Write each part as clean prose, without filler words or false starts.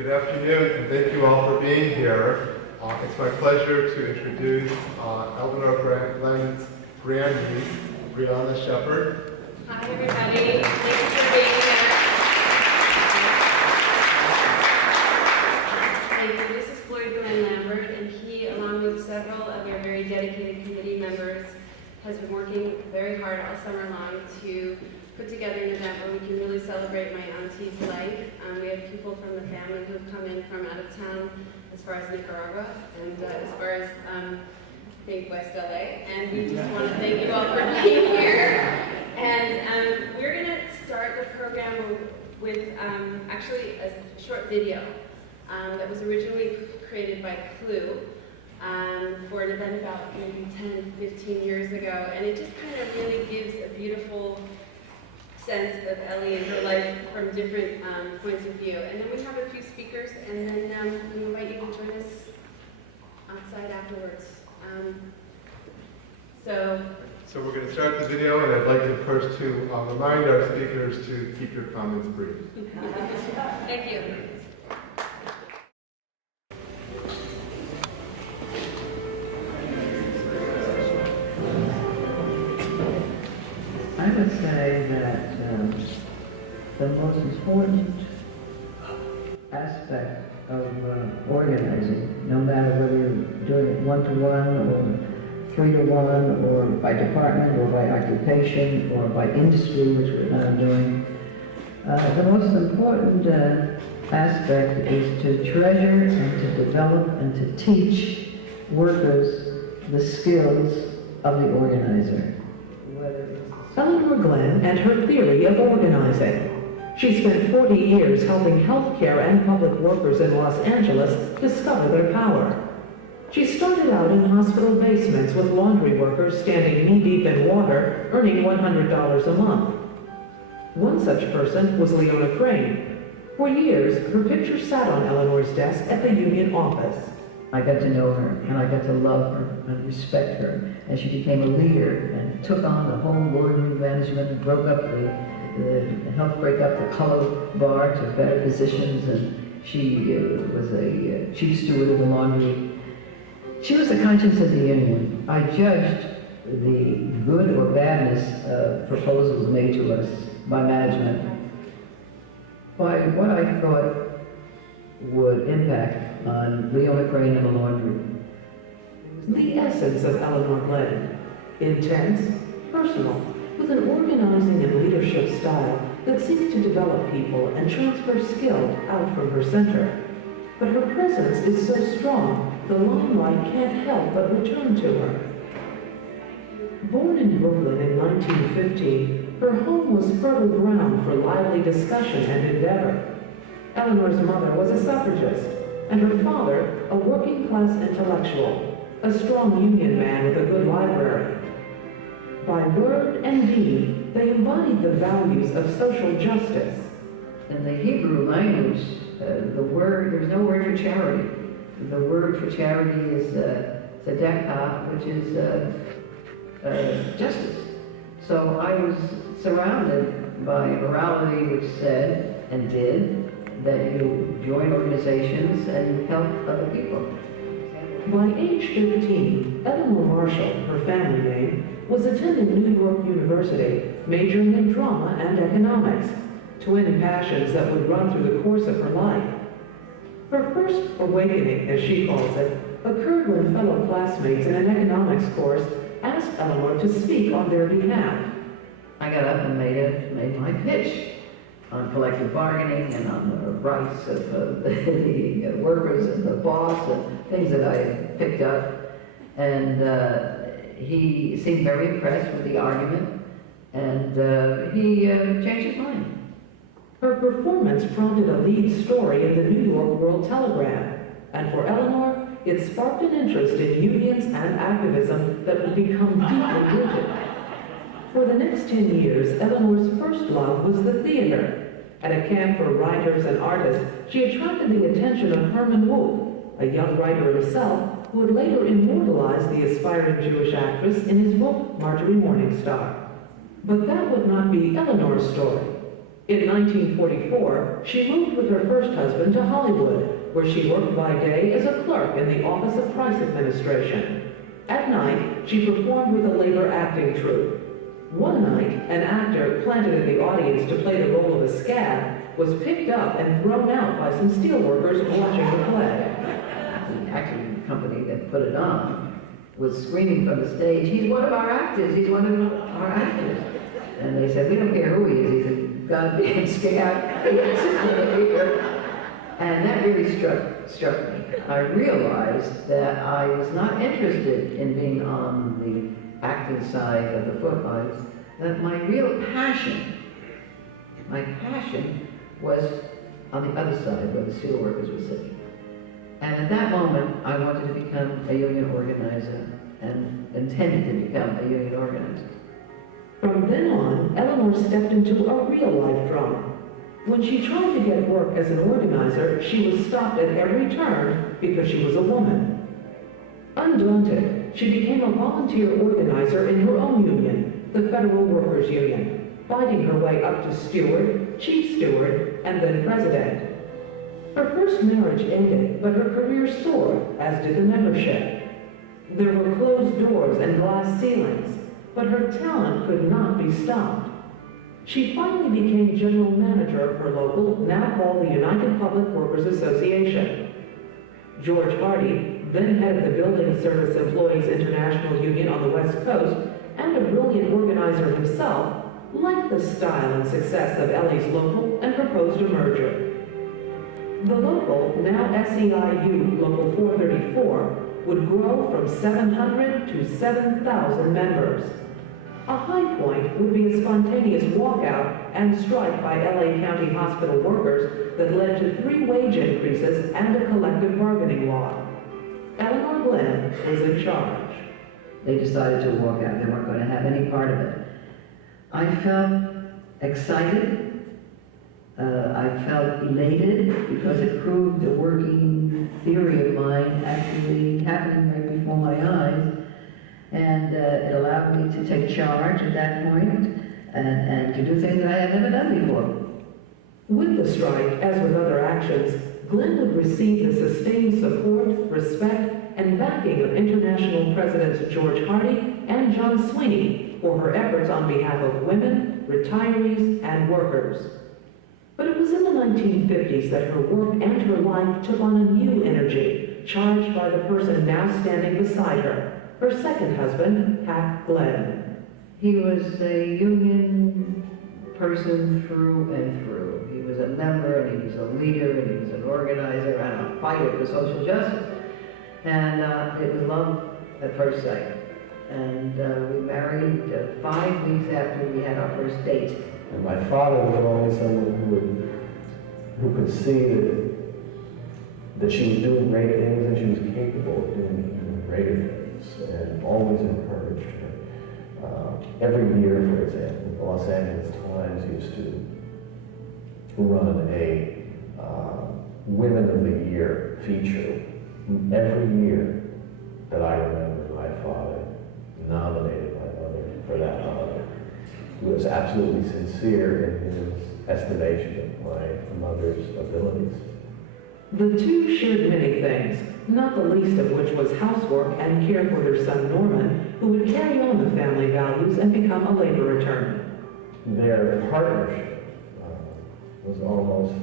Good afternoon, and thank you all for being here. It's my pleasure to introduce Elinor Glenn's grandniece, Brianna Shepard. Hi, everybody. Thanks for being here. Thank you. This is Floyd Glenn Lambert, and he, along with several of our very dedicated committee members, has been working very hard all summer long to put together an event where we can really celebrate my auntie's life. We have people from the family who have come in from out of town, as far as Nicaragua, and as far as, I think, West LA. And we just want to thank you all for being here. And we're going to start the program with actually a short video that was originally created by Clue for an event about maybe 10, 15 years ago. And it just kind of really gives a beautiful sense of Ellie and her life from different points of view. And then we have a few speakers, and then we invite you to join us outside afterwards. So we're going to start the video, and I'd like to first to remind our speakers to keep your comments brief. Thank you. I would say that the most important aspect of organizing, no matter whether you're doing it one-to-one or 3-to-1 or by department or by occupation or by industry, which we're now doing, the most important aspect is to treasure and to develop and to teach workers the skills of the organizer. Elinor Glenn and her theory of organizing. She spent 40 years helping healthcare and public workers in Los Angeles discover their power. She started out in hospital basements with laundry workers standing knee-deep in water, earning $100 a month. One such person was Leona Crane. For years, her picture sat on Elinor's desk at the union office. I got to know her, and I got to love her and respect her as she became a leader and took on the whole boardroom management and broke up helped break up the color bar to better positions, and she was a chief steward of the laundry. She was the conscience of the union. I judged the good or badness of proposals made to us by management by what I thought would impact on Leona Crane and the laundry. The essence of Elinor Glenn. Intense, personal, with an organizing and leadership style that seeks to develop people and transfer skill out from her center. But her presence is so strong, the limelight can't help but return to her. Born in Brooklyn in 1915, her home was fertile ground for lively discussion and endeavor. Elinor's mother was a suffragist, and her father a working-class intellectual, a strong union man with a good library. By word and deed, they embodied the values of social justice. In the Hebrew language, there's no word for charity. The word for charity is tzedakah, which is justice. So I was surrounded by a morality which said and did that you join organizations and you help other people. By age 15, Elinor Marshall, her family name, was attending New York University, majoring in drama and economics, twin passions that would run through the course of her life. Her first awakening, as she calls it, occurred when fellow classmates in an economics course asked Elinor to speak on their behalf. I got up and made my pitch on collective bargaining and on the rights of the workers and the boss and things that I picked up. And he seemed very impressed with the argument, and he changed his mind. Her performance prompted a lead story in the New York World Telegram, and for Elinor, it sparked an interest in unions and activism that would become deeply rooted. For the next 10 years, Elinor's first love was the theater. At a camp for writers and artists, she attracted the attention of Herman Wouk, a young writer himself who would later immortalize the aspiring Jewish actress in his book, Marjorie Morningstar. But that would not be Elinor's story. In 1944, she moved with her first husband to Hollywood, where she worked by day as a clerk in the Office of Price Administration. At night, she performed with a labor acting troupe. One night, an actor planted in the audience to play the role of a scab was picked up and thrown out by some steelworkers watching the play. The acting company that put it on was screaming from the stage, "He's one of our actors, he's one of our actors." And they said, "We don't care who he is, he's a goddamn scab." And that really struck me. I realized that I was not interested in being on the acting side of the footlights, that my real passion was on the other side where the steelworkers were sitting. And at that moment, I wanted to become a union organizer and intended to become a union organizer. From then on, Elinor stepped into a real-life drama. When she tried to get work as an organizer, she was stopped at every turn because she was a woman. Undaunted, she became a volunteer organizer in her own union, the Federal Workers Union, fighting her way up to steward, chief steward, and then president. Her first marriage ended, but her career soared, as did the membership. There were closed doors and glass ceilings, but her talent could not be stopped. She finally became general manager of her local, now called the United Public Workers Association. George Hardy, then head of the Building Service Employees International Union on the West Coast, and a brilliant organizer himself, liked the style and success of Ellie's local and proposed a merger. The local, now SEIU Local 434, would grow from 700 to 7,000 members. A high point would be a spontaneous walkout and strike by LA County hospital workers that led to 3 wage increases and a collective bargaining law. Elinor Glenn was in charge. They decided to walk out. They weren't going to have any part of it. I felt excited. I felt elated because it proved a working theory of mine actually happening right before my eyes. And it allowed me to take charge at that point and to do things that I had never done before. With the strike, as with other actions, Glenn would receive the sustained support, respect, and backing of international presidents George Hardy and John Sweeney for her efforts on behalf of women, retirees, and workers. But it was in the 1950s that her work and her life took on a new energy, charged by the person now standing beside her, her second husband, Pat Glenn. He was a union person through and through. He was a member, and he was a leader, and he was an organizer, and a fighter for social justice. And it was love at first sight. And we married 5 weeks after we had our first date. And my father was always someone who could see that she was doing great things and she was capable of doing even greater things, and always encouraged her. Every year, for example, the Los Angeles Times used to run a Women of the Year feature. Every year that I remember, my father nominated my mother for that honor. He was absolutely sincere in his estimation of my mother's abilities. The two shared many things, not the least of which was housework and care for their son Norman, who would carry on the family values and become a labor attorney. Their partnership was almost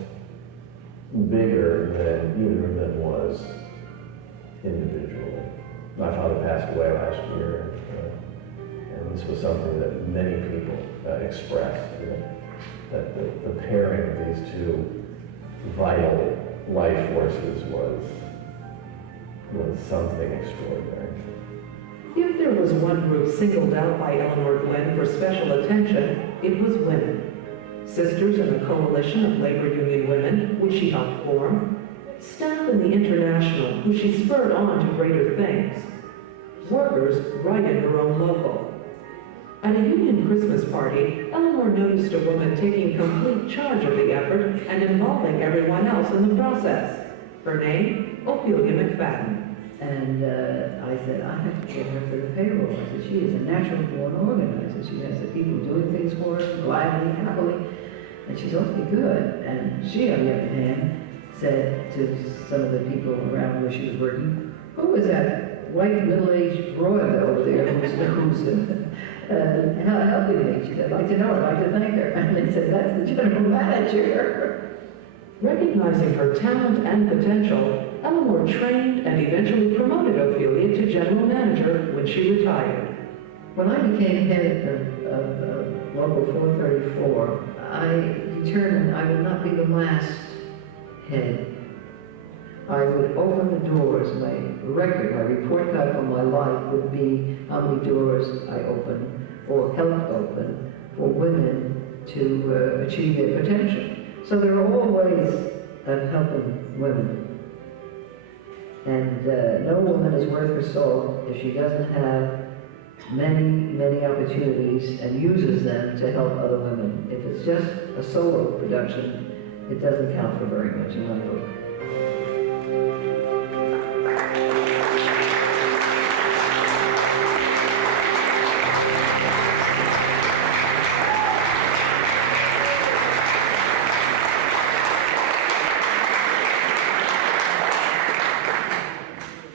bigger than either of them was individually. My father passed away last year, and this was something that many people expressed, that the pairing of these two vital life forces was something extraordinary. If there was one group singled out by Elinor Glenn for special attention, it was women. Sisters in the Coalition of Labor Union Women, which she helped form, staff in the International, who she spurred on to greater things, workers right in her own local. At a union Christmas party, Elinor noticed a woman taking complete charge of the effort and involving everyone else in the process. Her name, Ophelia McFadden. And I said, I have to get her for the payroll. I said, she is a natural born organizer. She has the people doing things for her, gladly, happily. and she's awfully good. And she, on the other hand, said to some of the people around where she was working, "Who was that white middle-aged broad over there who's helping me?" She said, "I'd like to know her, I'd like to thank her." And they said, "That's the general manager." Recognizing her talent and potential, Elinor trained and eventually promoted Ophelia to general manager when she retired. When I became head of Local 434, I determined I would not be the last head. I would open the doors. My record, my report card for my life would be how many doors I opened or helped open for women to achieve their potential. So there are all ways of helping women. And no woman is worth her salt if she doesn't have many opportunities and uses them to help other women. If it's just a solo production, it doesn't count for very much in my book.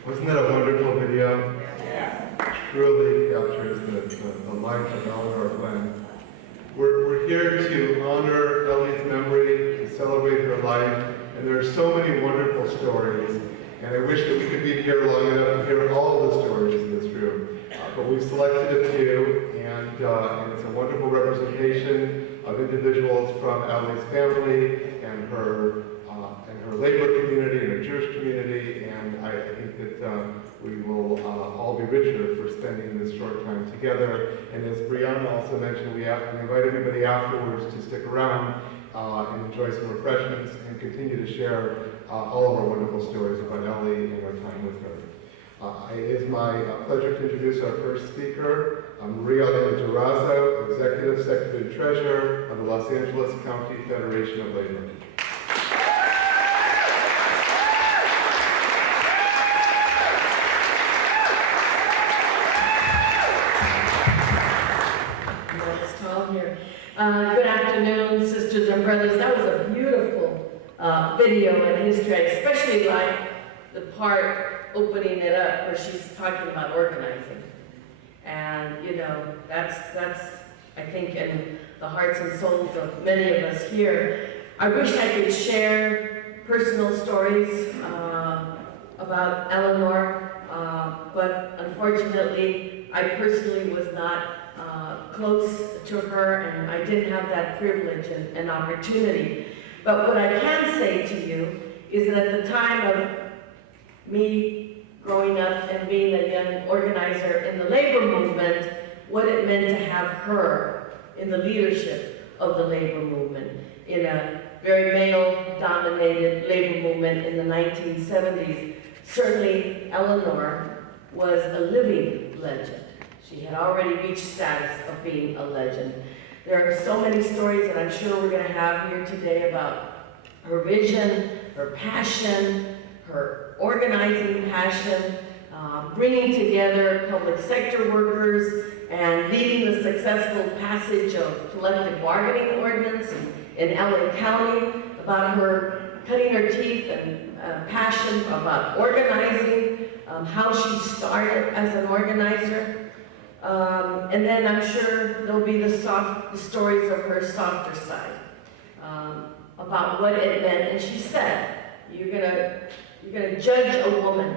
Wasn't that a wonderful video? Truly captures the life of Elinor Glenn. We're here to honor Ellie's memory, to celebrate her life, and there are so many wonderful stories. And I wish that we could be here long enough to hear all the stories in this room. But we've selected a few, and it's a wonderful representation of individuals from Ellie's family and her labor community and her Jewish community, and I think that we will all be richer for spending this short time together. And as Brianna also mentioned, we invite everybody afterwards to stick around and enjoy some refreshments and continue to share all of our wonderful stories about Ellie and our time with her. It is my pleasure to introduce our first speaker, Maria Elena Durazo, Executive Secretary Treasurer of the Los Angeles County Federation of Labor. Good afternoon, sisters and brothers. That was a beautiful video and history. I especially like the part opening it up where she's talking about organizing. And, you know, that's I think, in the hearts and souls of many of us here. I wish I could share personal stories about Elinor, but unfortunately, I personally was not close to her, and I didn't have that privilege and opportunity. But what I can say to you is that at the time of me growing up and being a young organizer in the labor movement, what it meant to have her in the leadership of the labor movement in a very male-dominated labor movement in the 1970s. Certainly, Elinor was a living legend. She had already reached status of being a legend. There are so many stories that I'm sure we're going to have here today about her vision, her passion, her organizing passion, bringing together public sector workers, and leading the successful passage of collective bargaining ordinance in LA County, about her cutting her teeth and passion about organizing, how she started as an organizer. And then I'm sure there'll be the stories of her softer side, about what it meant. And she said, you're gonna judge a woman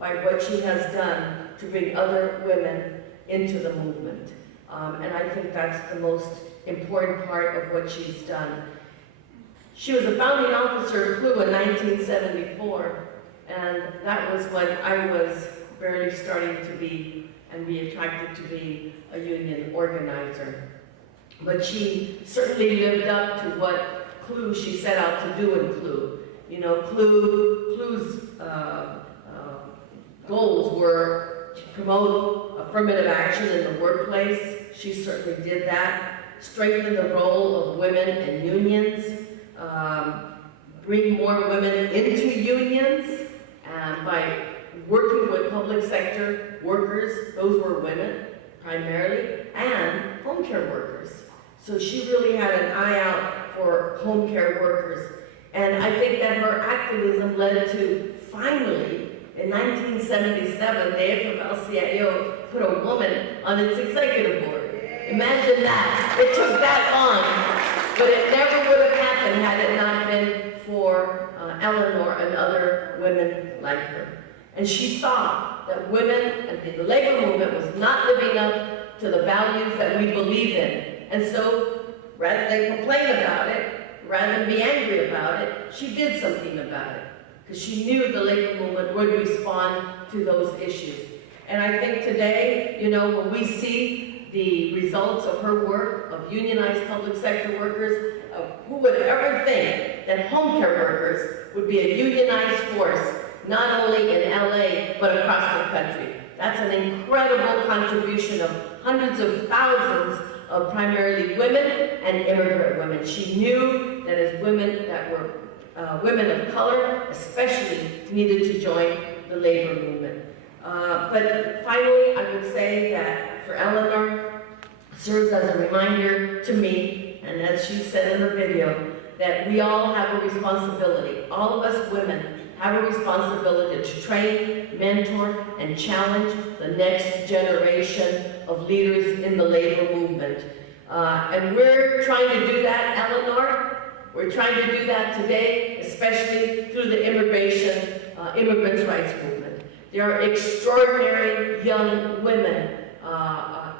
by what she has done to bring other women into the movement. And I think that's the most important part of what she's done. She was a founding officer of CLU in 1974, and that was when I was barely starting to be attracted to be a union organizer. But she certainly lived up to what CLU, she set out to do in CLU. You know, CLU's goals were to promote affirmative action in the workplace. She certainly did that. Strengthen the role of women in unions. Bring more women into unions by working with public sector workers. Those were women primarily, and home care workers. So she really had an eye out for home care workers. And I think that her activism led to, finally, in 1977, the AFL-CIO put a woman on its executive board. Imagine that. It took that long, but it never would have happened had it not been for Elinor and other women like her. And she saw that women and the labor movement was not living up to the values that we believe in. And so, rather than complain about it, rather than be angry about it, she did something about it. Because she knew the labor movement would respond to those issues. And I think today, you know, when we see the results of her work, of unionized public sector workers, who would ever think that home care workers would be a unionized force, not only in LA, but across the country. That's an incredible contribution of hundreds of thousands of primarily women and immigrant women. She knew that as women that were women of color, especially, needed to join the labor movement. But finally, I would say that for Elinor, serves as a reminder to me, and as she said in the video, that we all have a responsibility. All of us women have a responsibility to train, mentor, and challenge the next generation of leaders in the labor movement. And we're trying to do that, Elinor. We're trying to do that today, especially through the immigrants' rights movement. There are extraordinary young women,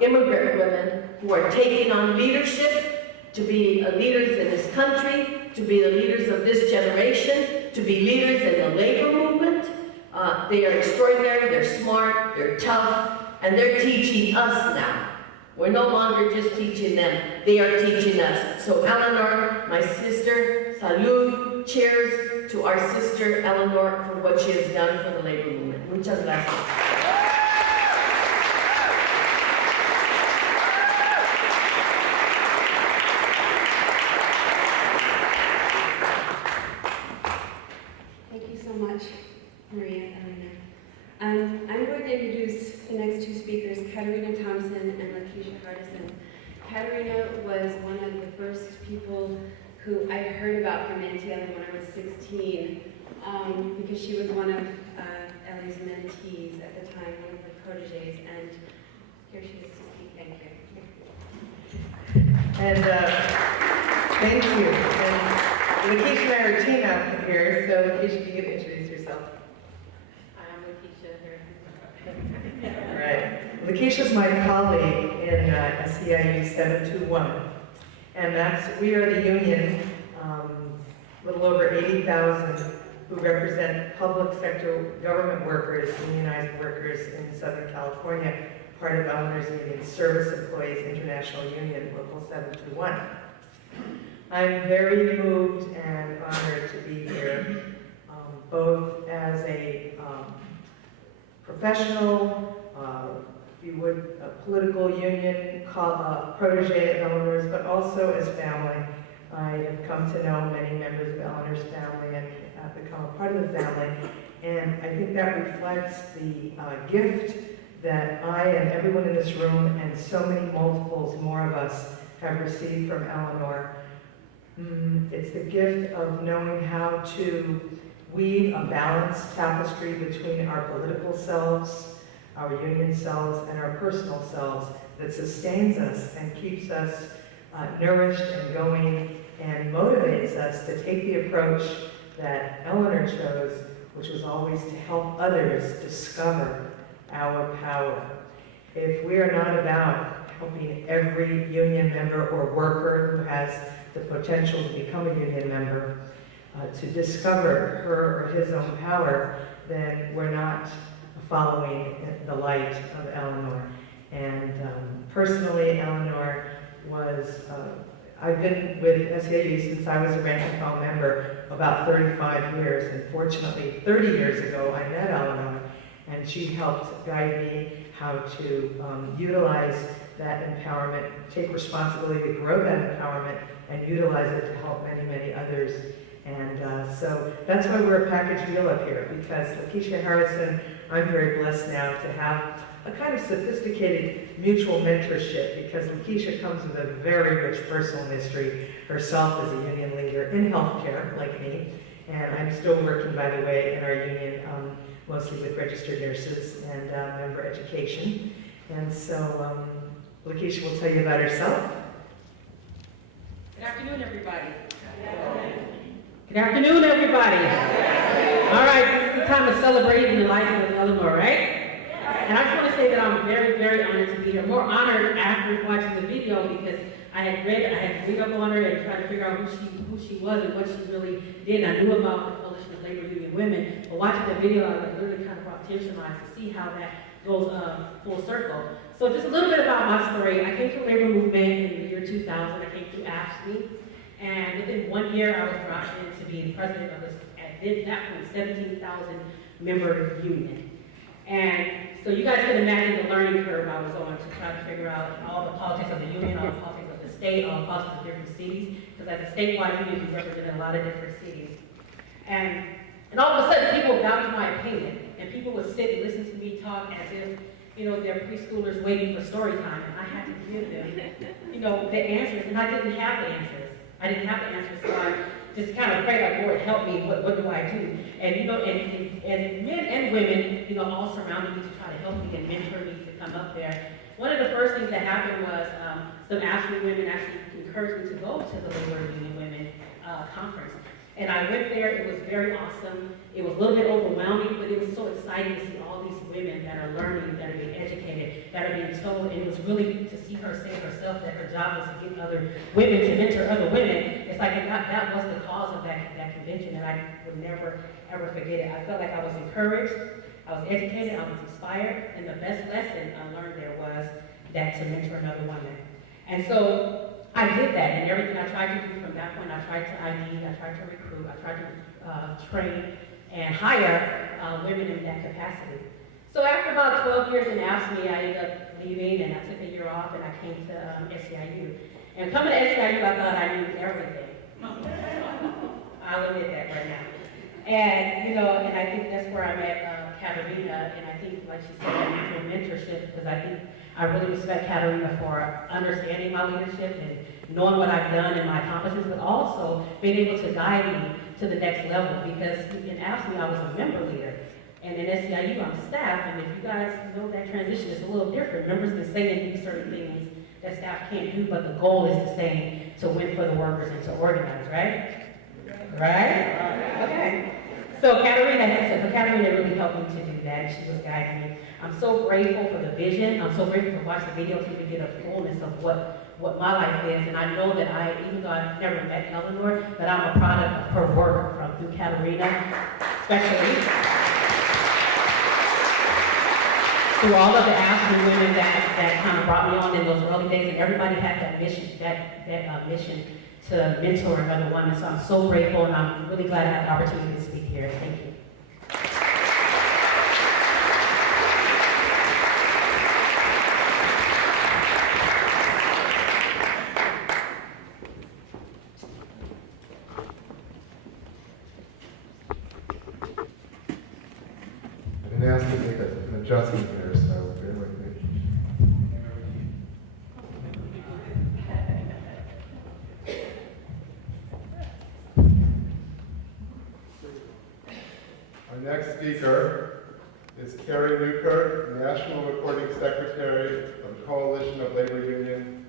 immigrant women, who are taking on leadership, to be leaders in this country, to be the leaders of this generation, to be leaders in the labor movement. They are extraordinary, they're smart, they're tough, and they're teaching us now. We're no longer just teaching them, they are teaching us. So Elinor, my sister, salud, cheers to our sister Elinor for what she has done for the labor movement. Muchas gracias. Thank you so much, Maria and Elena. I'm going to introduce the next two speakers, Katarina Thompson and Lakeisha Hardison. Katarina was one of the first people who I heard about from NTL when I was 16, because she was one of Ellie's mentees at the time, one of the proteges, and here she is to speak. Thank you. And thank you. And Lakeisha and I are a team out here, so Lakeisha, you can introduce yourself. I'm Lakeisha here. All right. Lakeisha's my colleague in SEIU 721. And we are the union, a little over 80,000 who represent public sector government workers, unionized workers in Southern California, part of Eleanor's Union Service Employees International Union, Local 721. I'm very moved and honored to be here, both as a professional, if you would, a political union protege of Eleanor's, but also as family. I have come to know many members of Eleanor's family and have become a part of the family. And I think that reflects the gift that I and everyone in this room and so many multiples more of us have received from Elinor. It's the gift of knowing how to weave a balanced tapestry between our political selves, our union selves, and our personal selves that sustains us and keeps us nourished and going and motivates us to take the approach that Elinor chose, which was always to help others discover our power. If we are not about helping every union member or worker who has the potential to become a union member to discover her or his own power, then we're not following the light of Elinor. And personally, Elinor was, I've been with SEIU since I was a rank and file member about 35 years, and fortunately 30 years ago I met Elinor, and she helped guide me how to utilize that empowerment, take responsibility to grow that empowerment, and utilize it to help many, many others. And so that's why we're a package deal up here, because Lakeisha Harrison, I'm very blessed now to have a kind of sophisticated mutual mentorship, because Lakeisha comes with a very rich personal history. herself is a union leader in healthcare, like me, and I'm still working, by the way, in our union, mostly with registered nurses and member education. And so, Lakeisha will tell you about herself. Good afternoon, everybody. Good afternoon, everybody. All right, this is the time of celebrating the life of Elinor, right? And I just want to say that I'm very, very honored to be here. More honored after watching the video because I had to read up on her and try to figure out who she was and what she really did. And I knew about the Coalition of Labor Union Women, but watching the video, I really kind of brought tears to my eyes to see how that goes full circle. So just a little bit about my story. I came to the labor movement in the year 2000. I came through AFSCME, and within 1 year, I was brought in to be the president of this, at that point, 17,000 member union. And so you guys can imagine the learning curve I was on to try to figure out all the politics of the union, all the politics of the state, all the politics of different cities, because as a statewide union, we represented a lot of different cities. And all of a sudden, people valued my opinion, and people would sit and listen to me talk as if, you know, they're preschoolers waiting for story time, and I had to give them, you know, the answers, and I didn't have the answers. I didn't have the answers, so I just kind of prayed, like, Lord, help me, what do I do? And, you know, and men and women, you know, all surrounded me to try to help me and mentor me to come up there. One of the first things that happened was some AFSCME women actually encouraged me to go to the Labor Union Women Conference. And I went there, it was very awesome. It was a little bit overwhelming, but it was so exciting to see all these women that are learning, that are being educated, that are being told, and it was really to see her say herself that her job was to get other women, to mentor other women. It's like that was the cause of that convention, and I would never, ever forget it. I felt like I was encouraged, I was educated, I was inspired, and the best lesson I learned there was that to mentor another woman. And so I did that, and everything I tried to do from that point, I tried to ID, I tried to recruit, I tried to train and hire women in that capacity. So after about 12 years in AFSCME, I ended up leaving, and I took a year off, and I came to SEIU. And coming to SEIU, I thought I knew everything. I'll admit that right now. And, you know, and I think that's where I met Katerina, and I think, like she said, I need your mentorship, because I think I really respect Katerina for understanding my leadership and knowing what I've done and my accomplishments, but also being able to guide me to the next level, because in AFSCME, I was a member leader. And in SEIU, I'm staff, and if you guys know that transition, it's a little different. Members can say and do certain things that staff can't do, but the goal is the same, to win for the workers and to organize, right? Right? Okay. So Katerina really helped me to do that. She was guiding me. I'm so grateful for the vision. I'm so grateful to watch the video to even get a fullness of what my life is. And I know that even though I've never met Elinor, that I'm a product of her work through Katerina, especially through all of the AFSCME women that kind of brought me on in those early days, and everybody had that mission, that mission to mentor another woman. So I'm so grateful, and I'm really glad I had the opportunity to speak here. Thank you. I've been asked to make an adjustment here, so bear with me. Our next speaker is Carrie Newkirk, National Recording Secretary of the Coalition of Labor Union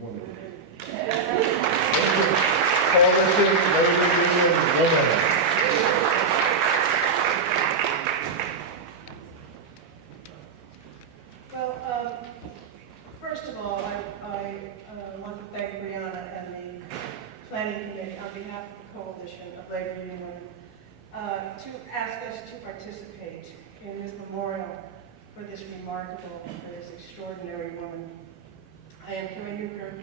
Women. Coalition of Labor Union Women. Well, first of all, I want to thank Brianna and the Planning Committee on behalf of the Coalition of Labor Union Women to ask us to participate in this memorial for this remarkable, for this extraordinary woman. I am Carrie Newkirk.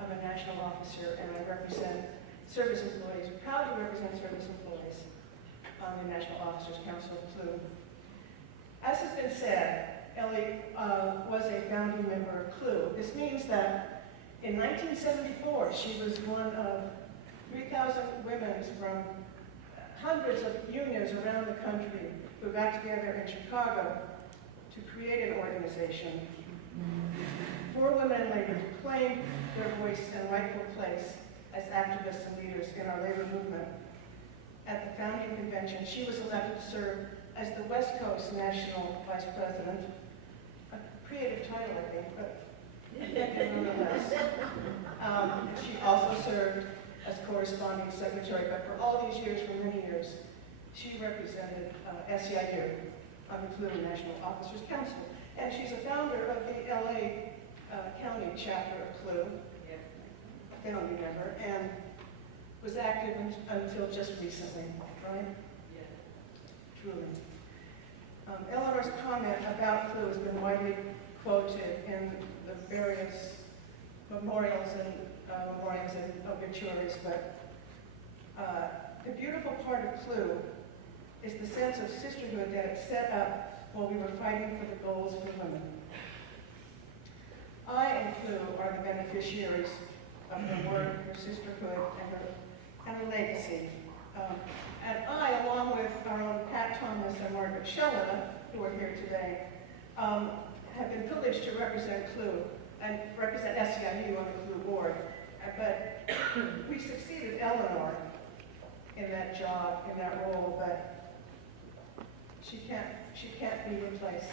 I'm a national officer, and I represent service employees, proud to represent service employees on the National Officers Council of CLU. As has been said, Ellie was a founding member of CLU. This means that in 1974, she was one of 3,000 women from hundreds of unions around the country who got together in Chicago to create an organization for women in labor to claim their voice and rightful place as activists and leaders in our labor movement. At the founding convention, she was elected to serve as the West Coast National Vice President. A creative title, I think, but nonetheless. She also served as corresponding secretary, but for all these years, for many years, she represented SEIU on the CLU National Officers Council. And she's a founder of the LA County chapter of CLU, a founding member, and was active until just recently, right? Yeah. Truly. Elinor's comment about CLU has been widely quoted in the various memorials and obituaries, but the beautiful part of CLU is the sense of sisterhood that it set up while we were fighting for the goals for women. I and CLU are the beneficiaries of her work, her sisterhood, and her legacy. And I, along with our own Pat Thomas and Margaret Shella, who are here today, have been privileged to represent CLU and represent SEIU on the CLU board. But we succeeded Elinor in that job, in that role, but she can't be replaced.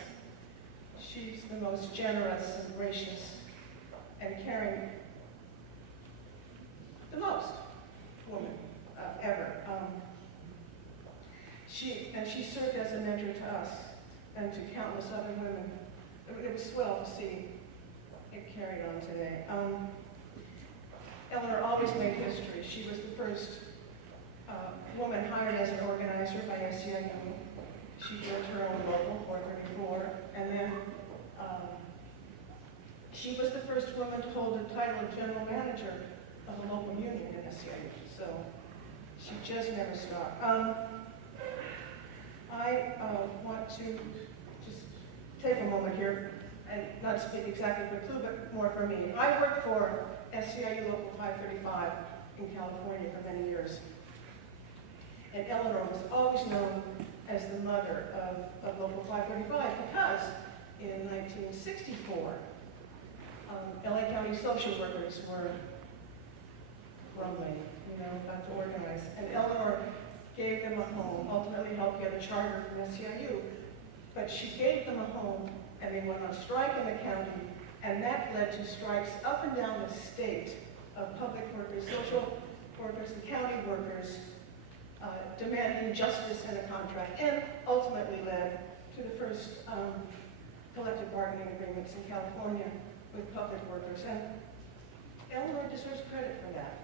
She's the most generous and gracious and caring, the most woman ever. She served as a mentor to us and to countless other women. It was swell to see it carried on today. Elinor always made history. She was the first woman hired as an organizer by SEIU. She built her own local, 434, and then she was the first woman to hold the title of general manager of a local union in SEIU. So she just never stopped. I want to just take a moment here and not speak exactly for CLU, but more for me. I worked for SEIU Local 535 in California for many years. And Elinor was always known as the mother of Local 535 because in 1964, LA County social workers were grumbling, about to organize. And Elinor gave them a home, ultimately helped get a charter from SEIU, but she gave them a home and they went on strike in the county, and that led to strikes up and down the state of public workers, social workers, the county workers, demanding justice and a contract, and ultimately led to the first collective bargaining agreements in California with public workers. And Elinor deserves credit for that.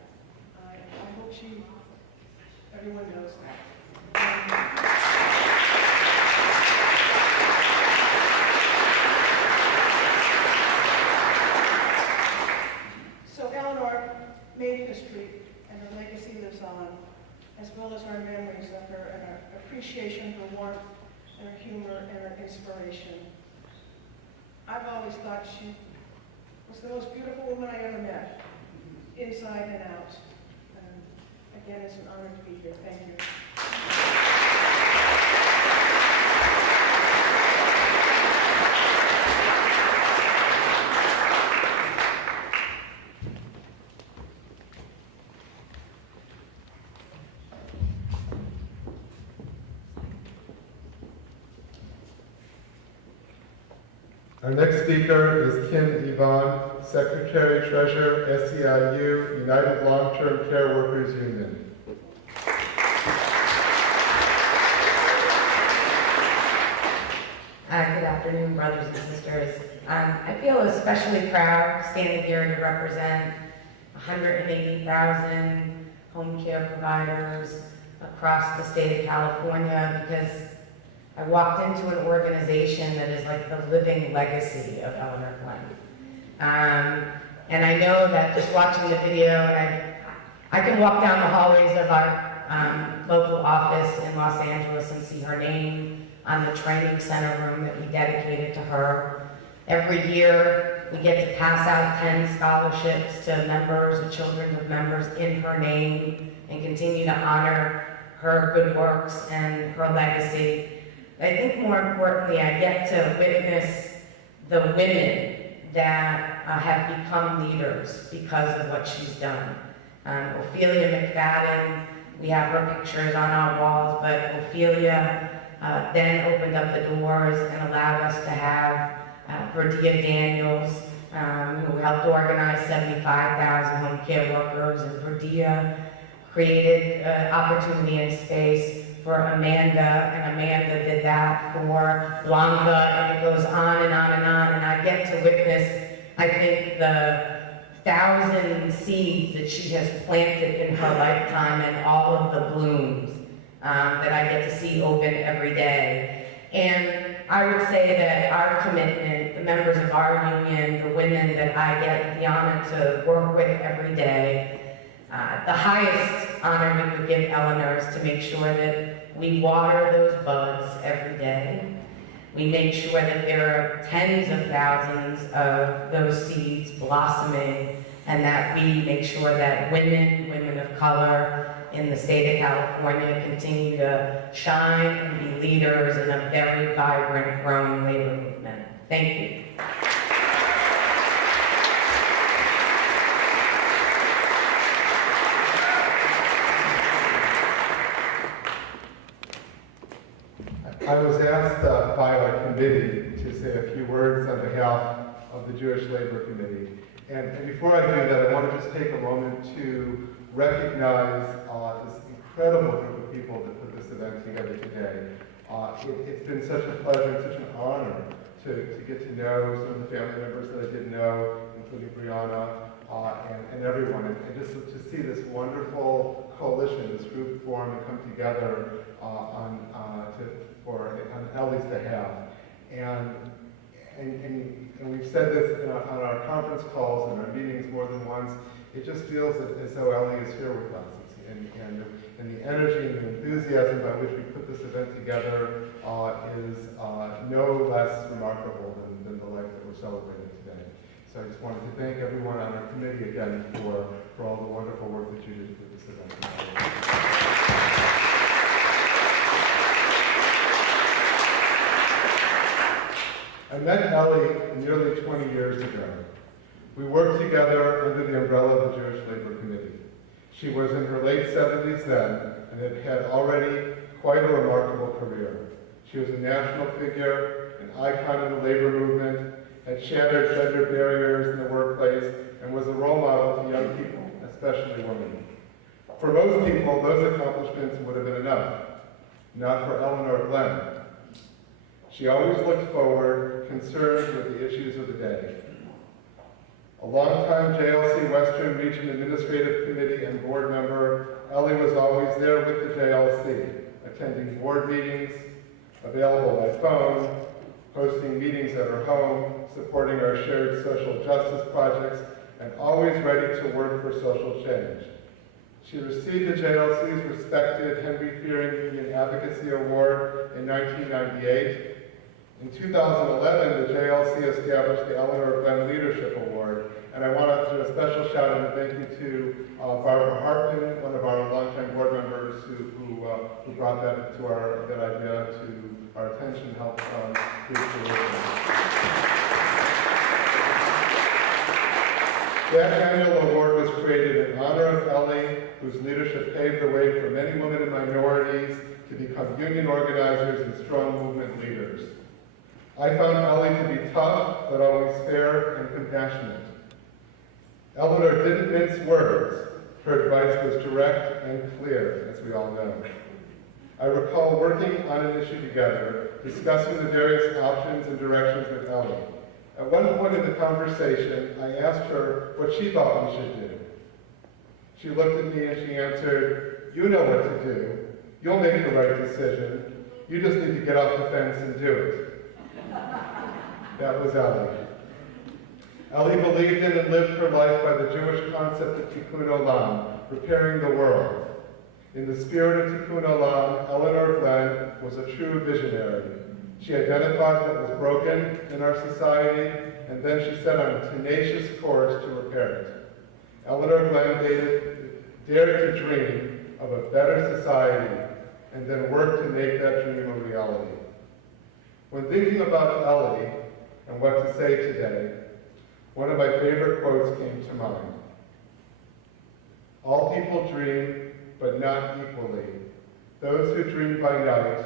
I hope everyone knows that. So Elinor made history, and her legacy lives on, as well as our memories of her and our appreciation, her warmth, and her humor, and her inspiration. I've always thought she was the most beautiful woman I ever met, inside and out. And again, it's an honor to be here. Thank you. Our next speaker is Kim Yvonne, Secretary Treasurer, SEIU, United Long-Term Care Workers Union. Good afternoon, brothers and sisters. I feel especially proud standing here to represent 180,000 home care providers across the state of California, because I walked into an organization that is like the living legacy of Elinor Glenn. And I know that just watching the video, and I can walk down the hallways of our local office in Los Angeles and see her name on the training center room that we dedicated to her. Every year, we get to pass out 10 scholarships to members or children of members in her name and continue to honor her good works and her legacy. I think more importantly, I get to witness the women that have become leaders because of what she's done. Ophelia McFadden, we have her pictures on our walls, but Ophelia then opened up the doors and allowed us to have Verdia Daniels, who helped organize 75,000 home care workers, and Verdia created opportunity and space for Amanda, and Amanda did that for Blanca, and it goes on and on and on, and I get to witness, I think, the 1,000 seeds that she has planted in her lifetime and all of the blooms that I get to see open every day. And I would say that our commitment, the members of our union, the women that I get the honor to work with every day, the highest honor we could give Elinor is to make sure that we water those buds every day. We make sure that there are tens of thousands of those seeds blossoming, and that we make sure that women of color in the state of California continue to shine and be leaders in a very vibrant, growing labor movement. Thank you. I was asked by our committee to say a few words on behalf of the Jewish Labor Committee. And before I do that, I want to just take a moment to recognize this incredible group of people that put this event together today. It's been such a pleasure and such an honor to get to know some of the family members that I didn't know, including Brianna and everyone, and just to see this wonderful coalition, this group form and come together on Ellie's behalf. And we've said this on our conference calls and our meetings more than once. It just feels as though Ellie is here with us. And the energy and the enthusiasm by which we put this event together is no less remarkable than the life that we're celebrating today. So I just wanted to thank everyone on our committee again for all the wonderful work that you did to put this event together. I met Ellie nearly 20 years ago. We worked together under the umbrella of the Jewish Labor Committee. She was in her late 70s then, and had already quite a remarkable career. She was a national figure, an icon in the labor movement, had shattered gender barriers in the workplace, and was a role model to young people, especially women. For most people, those accomplishments would have been enough. Not for Elinor Glenn. She always looked forward, concerned with the issues of the day. A longtime JLC Western Region Administrative Committee and board member, Ellie was always there with the JLC, attending board meetings, available by phone, hosting meetings at her home, supporting our shared social justice projects, and always ready to work for social change. She received the JLC's respected Henry Fearing Union Advocacy Award in 1998. In 2011, the JLC established the Elinor Glenn Leadership Award, and I want to do a special shout out and thank you to Barbara Hartman, one of our longtime board members who brought that idea to our attention, helped bring it to That annual award was created in honor of Ellie, whose leadership paved the way for many women and minorities to become union organizers and strong movement leaders. I found Ellie to be tough, but always fair and compassionate. Elinor didn't mince words. Her advice was direct and clear, as we all know. I recall working on an issue together, discussing the various options and directions with Ellie. At one point in the conversation, I asked her what she thought we should do. She looked at me and she answered, "You know what to do. You'll make the right decision. You just need to get off the fence and do it." That was Ellie. Ellie believed in and lived her life by the Jewish concept of tikkun olam, repairing the world. In the spirit of tikkun olam, Elinor Glenn was a true visionary. She identified what was broken in our society, and then she set on a tenacious course to repair it. Elinor Glenn dared to dream of a better society, and then worked to make that dream a reality. When thinking about Ellie and what to say today, one of my favorite quotes came to mind. All people dream, but not equally. Those who dream by night,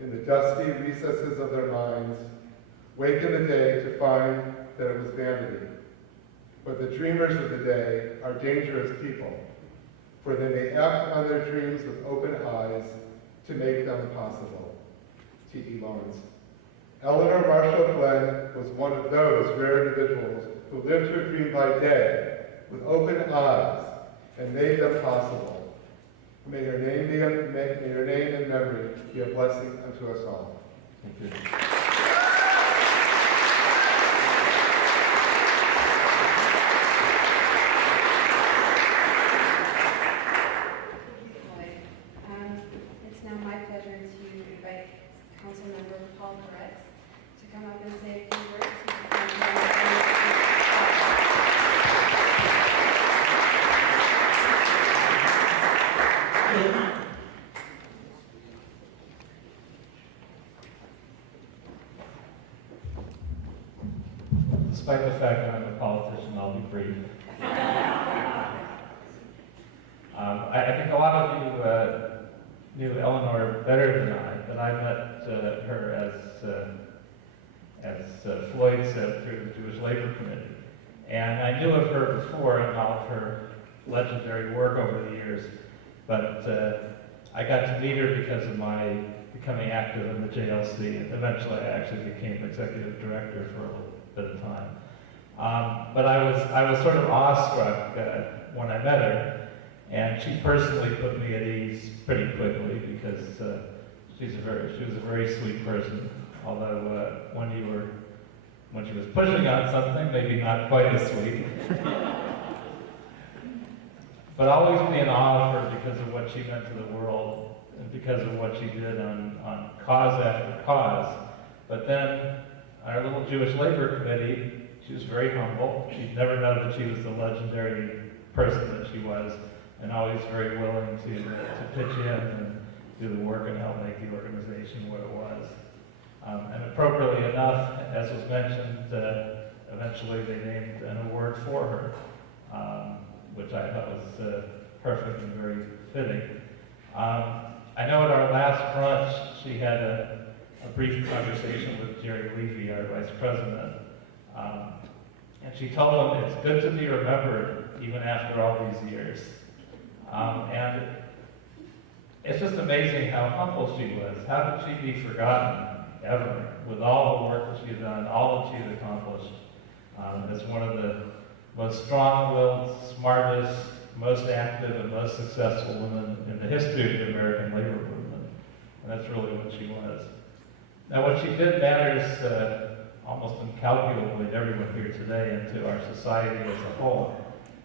in the dusty recesses of their minds, wake in the day to find that it was vanity. But the dreamers of the day are dangerous people, for they may act on their dreams with open eyes to make them possible. T.E. Lawrence. Elinor Marshall Glenn was one of those rare individuals who lived her dream by day with open eyes and made them possible. May her name and memory be a blessing unto us all. Thank you. It's now my pleasure to invite Councilmember Paul Perez to come up and say a few words. Despite the fact that I'm a politician, I'll be brief. I think a lot of you knew Elinor better than I, but I met her as Floyd said, through the Jewish Labor Committee. And I knew of her before and all of her legendary work over the years, but I got to meet her because of my becoming active in the JLC, and eventually I actually became executive director for a little bit of time. But I was sort of awestruck when I met her, and she personally put me at ease pretty quickly because she was a very sweet person. Although when she was pushing on something, maybe not quite as sweet. But always be in awe of her because of what she meant to the world and because of what she did on cause after cause. But then our little Jewish Labor Committee, she was very humble. She'd never known that she was the legendary person that she was, and always very willing to pitch in and do the work and help make the organization what it was. And appropriately enough, as was mentioned, eventually they named an award for her, which I thought was perfect and very fitting. I know at our last brunch, she had a brief conversation with Jerry Levy, our vice president, and she told him it's good to be remembered even after all these years. And it's just amazing how humble she was. How could she be forgotten ever with all the work that she had done, all that she had accomplished, as one of the most strong-willed, smartest, most active, and most successful women in the history of the American labor movement. And that's really what she was. Now, what she did matters almost incalculably to everyone here today and to our society as a whole.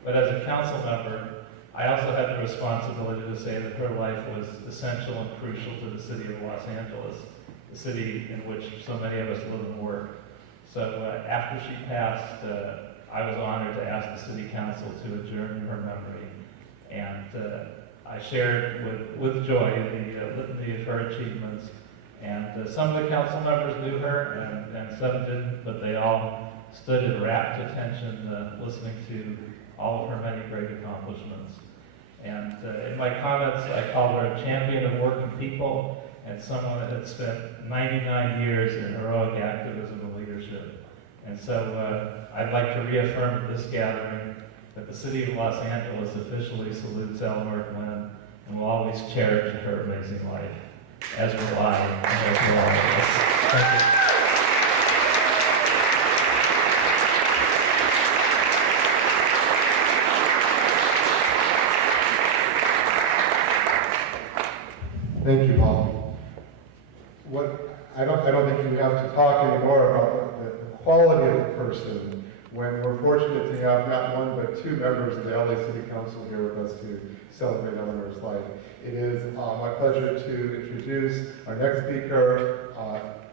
But as a council member, I also had the responsibility to say that her life was essential and crucial to the city of Los Angeles, the city in which so many of us live and work. So after she passed, I was honored to ask the city council to adjourn her memory. And I shared with joy the litany of her achievements. And some of the council members knew her and some didn't, but they all stood in rapt attention listening to all of her many great accomplishments. And in my comments, I called her a champion of working people and someone that had spent 99 years in heroic activism and leadership. And so I'd like to reaffirm at this gathering that the city of Los Angeles officially salutes Elinor Glenn and will always cherish her amazing life, as will I, and as will all of us. Thank you. Thank you, Paul. I don't think you have to talk anymore about the quality of the person when we're fortunate to have not one but two members of the LA City Council here with us to celebrate Elinor's life. It is my pleasure to introduce our next speaker,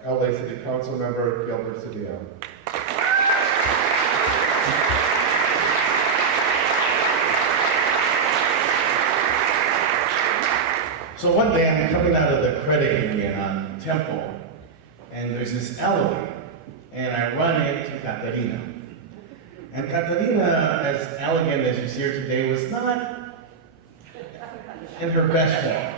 LA City Council member Gilbert Cedillo. So one day I'm coming out of the credit union on Temple, and there's this alley, and I run into Caterina. And Caterina, as elegant as you see her today, was not in her best form.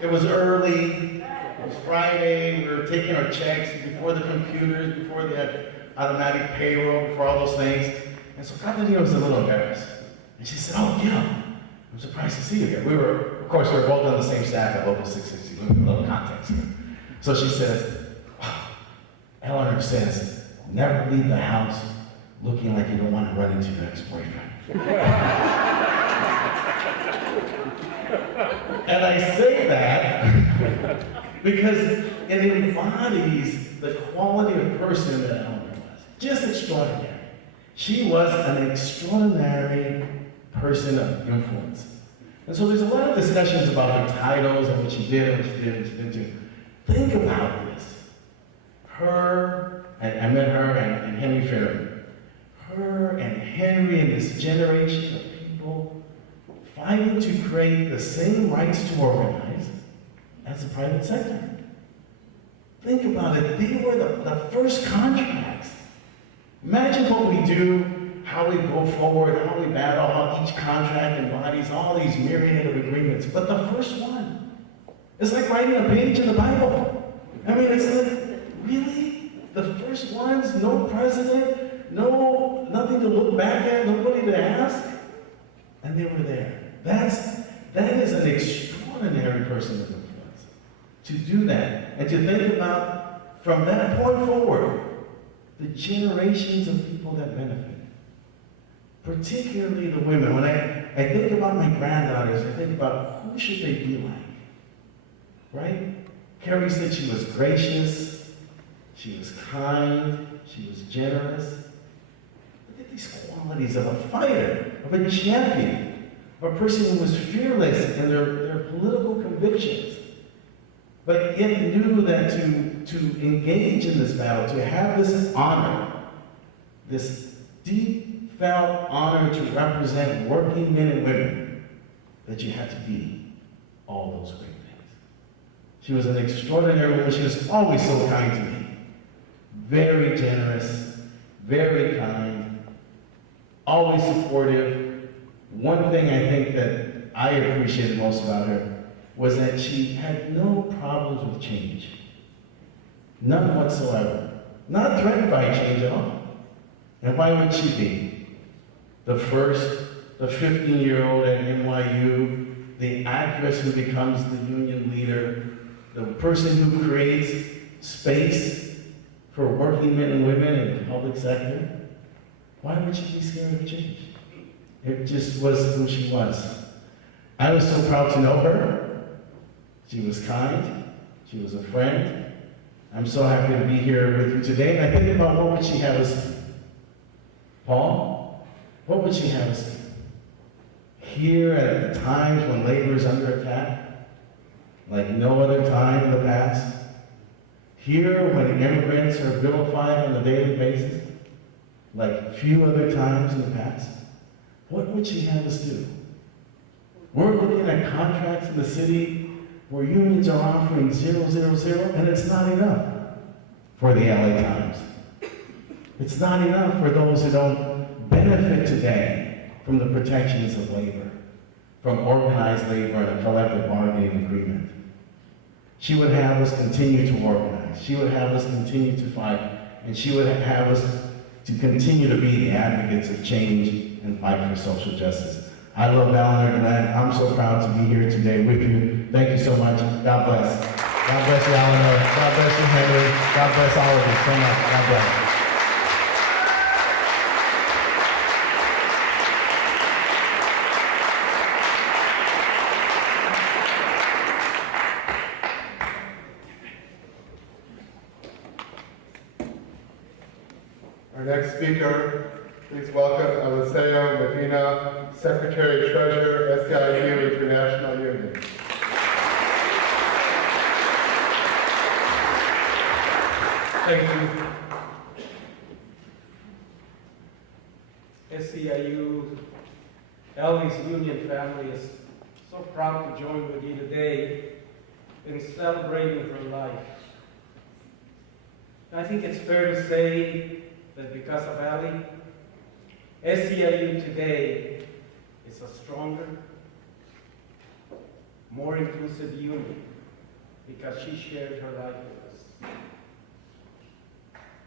It was early, it was Friday, we were taking our checks before the computers, before they had automatic payroll, before all those things. And so Catalina was a little embarrassed. And she said, "Oh, Gil, I'm surprised to see you here." Of course, we were both on the same staff at Local 660, a little context here. So she says, "Wow, Elinor says, never leave the house looking like you don't want to run into your ex-boyfriend." And I say that because it embodies the quality of person that Elinor was. Just extraordinary. She was an extraordinary person of influence. And so there's a lot of discussions about her titles and what she did and what she did and what she didn't do. Think about this. Her, and I met her and Henry Fairman. Her and Henry and this generation of people fighting to create the same rights to organize as the private sector. Think about it. They were the first contracts. Imagine what we do, how we go forward, how we battle, how each contract embodies all these myriad of agreements. But the first one, it's like writing a page in the Bible. I mean, it's like, really? The first ones, no president, nothing to look back at, nobody to ask? And they were there. That is an extraordinary person of influence. To do that, and to think about, from that point forward, the generations of people that benefit. Particularly the women. When I think about my granddaughters, I think about who should they be like, right? Carrie said she was gracious, she was kind, she was generous. Look at these qualities of a fighter, of a champion, of a person who was fearless in their political convictions, but yet knew that to engage in this battle, to have this honor, this deep felt honor to represent working men and women, that you had to be all those great things. She was an extraordinary woman. She was always so kind to me. Very generous, very kind, always supportive. One thing I think that I appreciated most about her was that she had no problems with change. None whatsoever. Not threatened by change at all. And why would she be? The 15-year-old at NYU, the actress who becomes the union leader, the person who creates space for working men and women in the public sector. Why would she be scared of change? It just was who she was. I was so proud to know her. She was kind. She was a friend. I'm so happy to be here with you today. And I think about what would she have us do? Paul, what would she have us do? Here at the times when labor is under attack, like no other time in the past. Here when immigrants are vilified on a daily basis, like few other times in the past. What would she have us do? We're looking at contracts in the city where unions are offering 000, and it's not enough for the LA Times. It's not enough for those who don't benefit today from the protections of labor, from organized labor and a collective bargaining agreement. She would have us continue to organize. She would have us continue to fight, and she would have us to continue to be the advocates of change and fight for social justice. I love Elinor Glenn. I'm so proud to be here today with you. Thank you so much. God bless. God bless you, Elinor. God bless you, Henry. God bless all of you so much. God bless. Our next speaker, please welcome Eliseo Medina, Secretary Treasurer, SEIU International Union. Thank you. SEIU, Ellie's Union family is so proud to join with you today in celebrating her life. I think it's fair to say that because of Ellie, SEIU today is a stronger, more inclusive union because she shared her life with us.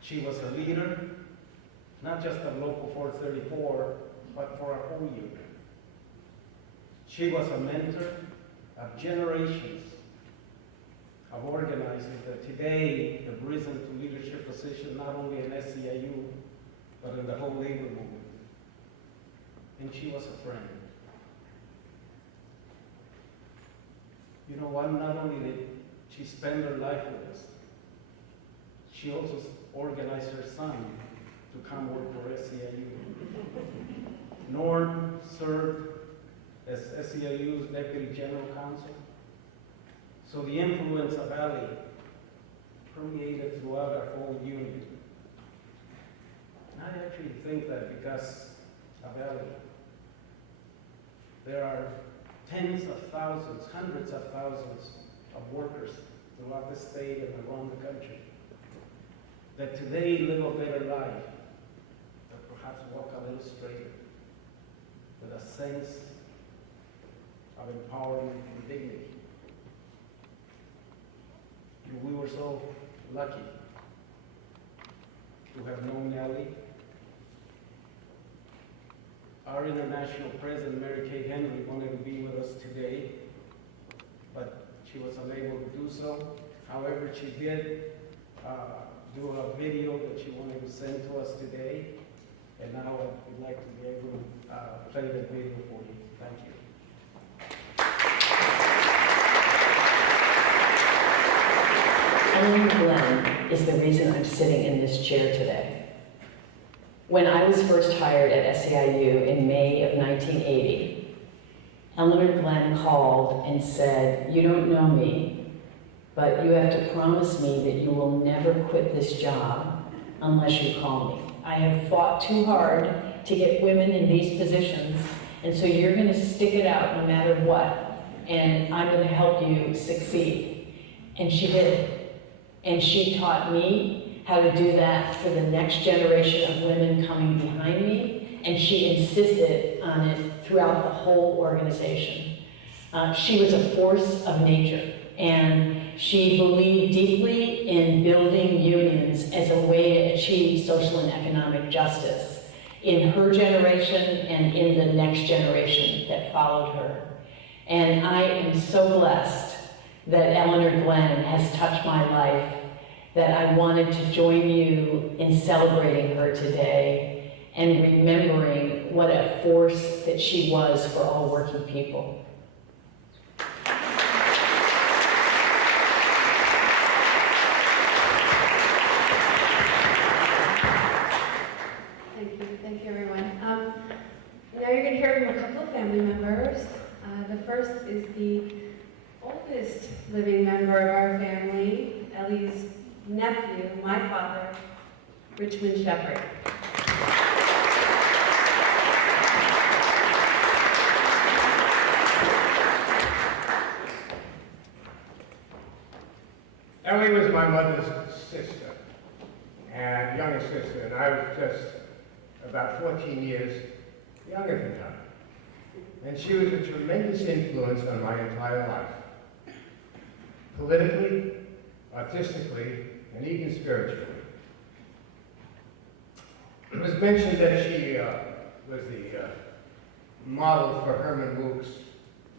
She was a leader, not just of Local 434, but for our whole union. She was a mentor of generations of organizers that today have risen to leadership positions not only in SEIU, but in the whole labor movement. And she was a friend. You know what? Not only did she spend her life with us, she also organized her son to come work for SEIU. Norm served as SEIU's Deputy General Counsel. So the influence of Ellie permeated throughout our whole union. And I actually think that because of Ellie, there are tens of thousands, hundreds of thousands of workers throughout the state and around the country that today live a better life, that perhaps walk a little straighter, with a sense of empowerment and dignity. And we were so lucky to have known Ellie. Our international president, Mary Kay Henry, wanted to be with us today, but she was unable to do so. However, she did do a video that she wanted to send to us today, and now I would like to be able to play that video for you. Thank you. Elinor Glenn is the reason I'm sitting in this chair today. When I was first hired at SEIU in May of 1980, Elinor Glenn called and said, "You don't know me, but you have to promise me that you will never quit this job unless you call me. I have fought too hard to get women in these positions, and so you're going to stick it out no matter what, and I'm going to help you succeed." And she did. And she taught me how to do that for the next generation of women coming behind me, and she insisted on it throughout the whole organization. She was a force of nature, and she believed deeply in building unions as a way to achieve social and economic justice in her generation and in the next generation that followed her. And I am so blessed that Elinor Glenn has touched my life, that I wanted to join you in celebrating her today and remembering what a force that she was for all working people. Thank you everyone. Now you're going to hear from a couple of family members. The first is the oldest living member of our family, Ellie's nephew, my father, Richmond Shepherd. Ellie was my mother's sister, and younger sister, and I was just about 14 years younger than her. And she was a tremendous influence on my entire life, politically, artistically, and even spiritually. It was mentioned that she was the model for Herman Wouk's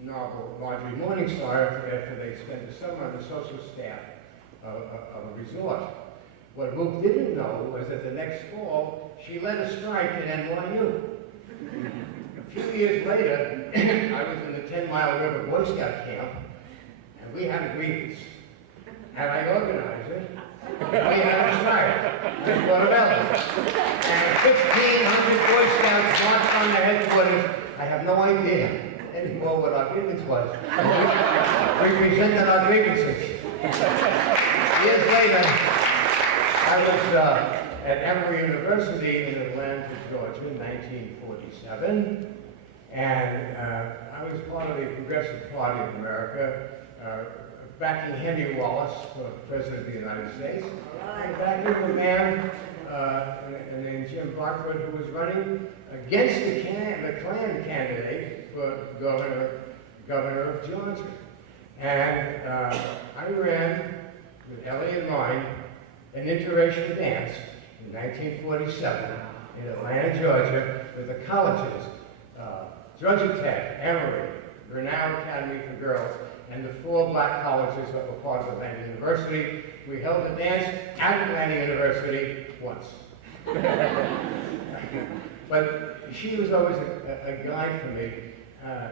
novel Marjorie Morningstar after they spent the summer on the social staff of a resort. What Wouk didn't know was that the next fall, she led a strike at NYU. A few years later, I was in the 10 Mile River Boy Scout camp, and we had a grievance. And I organized it. We had a strike in front of Ellie. And 1,500 Boy Scouts marched on the headquarters. I have no idea anymore what our grievance was. We presented our grievances. Years later, I was at Emory University in Atlanta, Georgia, in 1947, and I was part of the Progressive Party of America, backing Henry Wallace for President of the United States, and backing a man named Jim Bartford, who was running against the Klan candidate for governor of Georgia. And I ran, with Ellie in mind, an interracial dance in 1947 in Atlanta, Georgia, with the colleges, Georgia Tech, Emory, Grinnell Academy for Girls, and the 4 black colleges that were part of Atlanta University. We held a dance at Atlanta University once. But she was always a guide for me,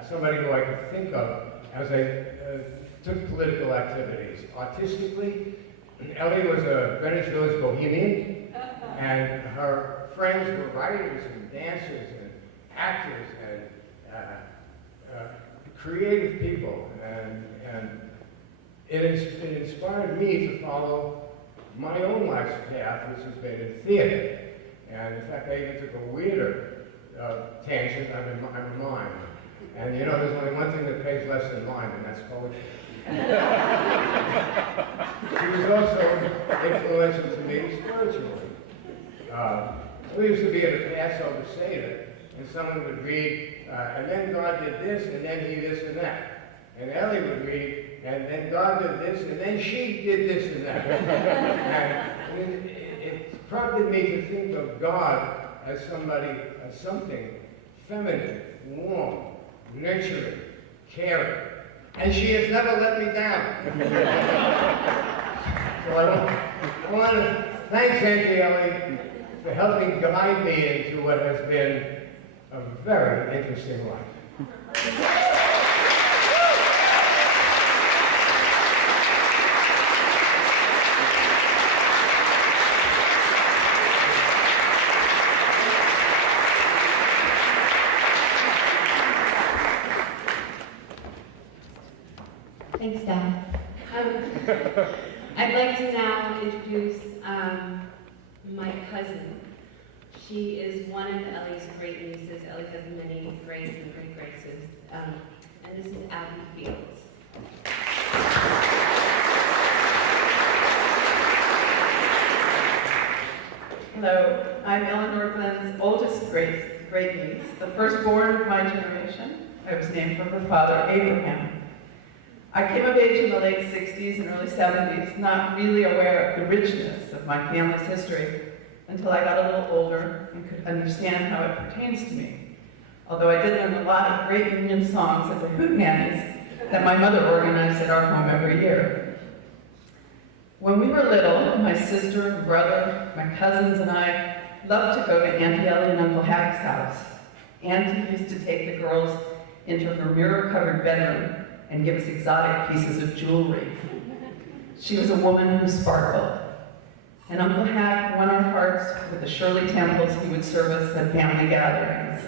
somebody who I could think of as I took political activities. Artistically, Ellie was a Greenwich Village bohemian, and her friends were writers and dancers and actors and creative people, and it inspired me to follow my own life's path, which has been in theater. And in fact, I even took a weirder tangent. I'm a mime. And you know, there's only one thing that pays less than mime, and that's poetry. She was also influential to me spiritually. We used to be at a Passover Seder, and someone would read, and then God did this, and then he this and that. And Ellie would read, and then God did this, and then she did this and that. And it prompted me to think of God as something feminine, warm, nurturing, caring. And she has never let me down. So I want to thank Auntie Ellie for helping guide me into what has been a very interesting life. Thanks, Dad. I'd like to now introduce my cousin. She is one of Ellie's great nieces. Ellie has many greats and great graces. And this is Abby Fields. Hello, I'm Elinor Glenn's oldest great niece, the firstborn of my generation. I was named for her father, Abraham. I came of age in the late 60s and early 70s, not really aware of the richness of my family's history until I got a little older and could understand how it pertains to me. Although I did learn a lot of great Union songs at the hootenannies that my mother organized at our home every year. When we were little, my sister and brother, my cousins and I loved to go to Auntie Ellie and Uncle Hack's house. Auntie used to take the girls into her mirror-covered bedroom and give us exotic pieces of jewelry. She was a woman who sparkled. And Uncle Hack won our hearts with the Shirley temples he would serve us at family gatherings.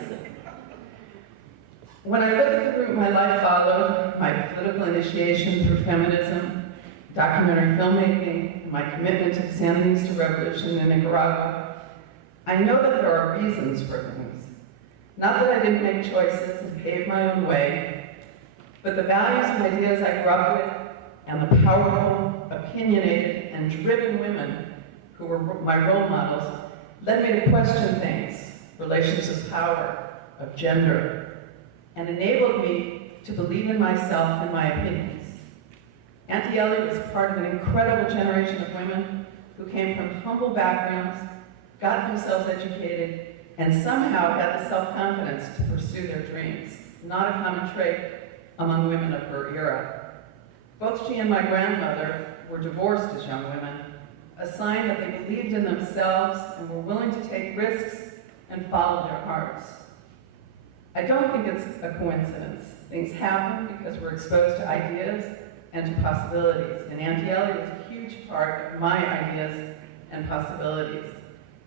When I look at the route my life followed, my political initiation through feminism, documentary filmmaking, and my commitment to the Sandinista Revolution in Nicaragua, I know that there are reasons for things. Not that I didn't make choices and pave my own way, but the values and ideas I grew up with, and the powerful, opinionated, and driven women who were my role models, led me to question things, relations of power, of gender, and enabled me to believe in myself and my opinions. Auntie Ellie was part of an incredible generation of women who came from humble backgrounds, got themselves educated, and somehow had the self-confidence to pursue their dreams, not a common trait among women of her era. Both she and my grandmother were divorced as young women, a sign that they believed in themselves and were willing to take risks and follow their hearts. I don't think it's a coincidence. Things happen because we're exposed to ideas and to possibilities, and Auntie Ellie was a huge part of my ideas and possibilities.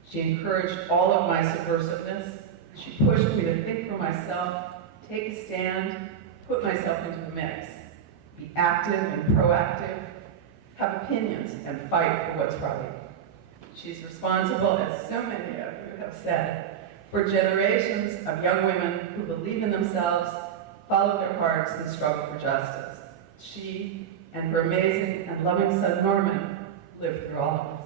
She encouraged all of my subversiveness. She pushed me to think for myself, take a stand, put myself into the mix, be active and proactive, have opinions, and fight for what's right. She's responsible, as so many of you have said, for generations of young women who believe in themselves, follow their hearts, and struggle for justice. She and her amazing and loving son, Norman, lived through all of us.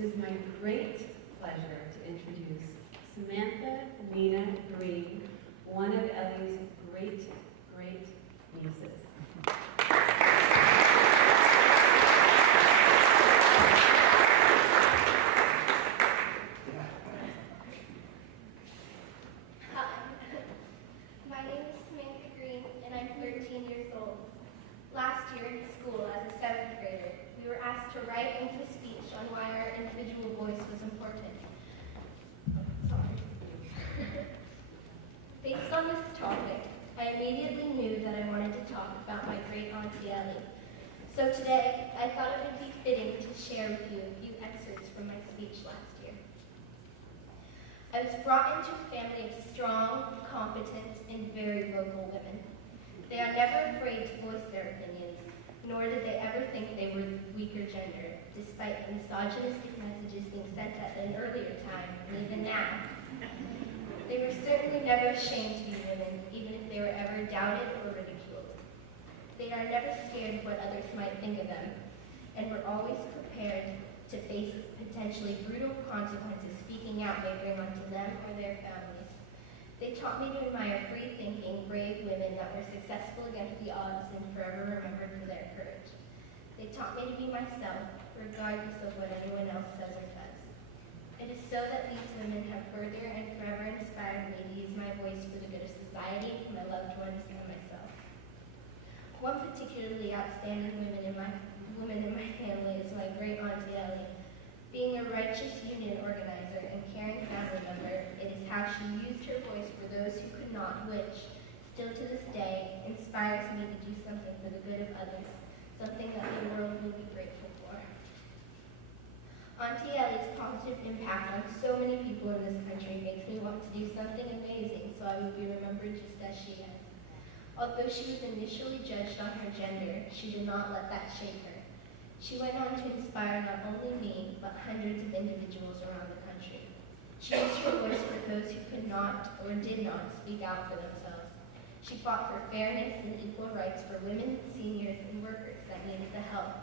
it is my great pleasure to introduce Samantha Nina Green, one of Ellie's great nieces. Hi, my name is Samantha Green, and I'm 13 years old. Last year in school, as a 7th grader, we were asked to write and give a speech on why our individual voice was important. Sorry. Based on this topic, I immediately knew that I wanted to talk about my great auntie Ellie. So today, I thought it would be fitting to share with you a few excerpts from my speech last year. I was brought into a family of strong, competent, and very vocal women. They are never afraid to voice their opinions, nor did they ever think they were the weaker gender, despite the misogynistic messages being sent at an earlier time, and even now. They were certainly never ashamed to be women, even if they were ever doubted or ridiculed. They are never scared of what others might think of them, and were always prepared to face potentially brutal consequences speaking out may bring onto them or their families. They taught me to admire free-thinking, brave women that were successful against the odds and forever remembered for their courage. They taught me to be myself, regardless of what anyone else says or does. It is so that these women have further and forever inspired me to use my voice for the good of society, my loved ones, and myself. One particularly outstanding woman in my family is my great auntie Ellie. Being a righteous union organizer and caring family member, it is how she used her voice for those who could not, which, still to this day, inspires me to do something for the good of others, something that the world will be grateful for. Auntie Ellie's positive impact on so many people in this country makes me want to do something amazing so I will be remembered just as she is. Although she was initially judged on her gender, she did not let that shape her. She went on to inspire not only me, but hundreds of individuals around the country. She used her voice for those who could not or did not speak out for themselves. She fought for fairness and equal rights for women, seniors, and workers that needed the help.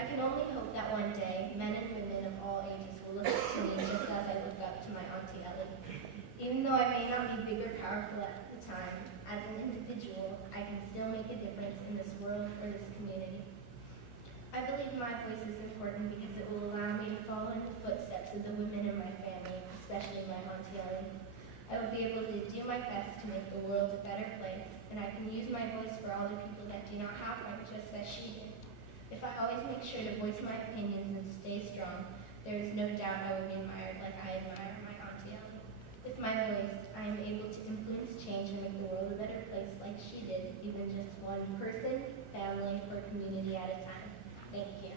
I can only hope that one day, men and women of all ages will look up to me just as I look up to my auntie Ellie. Even though I may not be big or powerful at the time, as an individual, I can still make a difference in this world or this community. I believe my voice is important because it will allow me to follow in the footsteps of the women in my family, especially my auntie Ellie. I will be able to do my best to make the world a better place, and I can use my voice for all the people that do not have one, just as she did. If I always make sure to voice my opinions and stay strong, there is no doubt I will be admired like I admire my auntie Ellie. With my voice, I am able to influence change and make the world a better place like she did, even just one person, family, or community at a time. Thank you.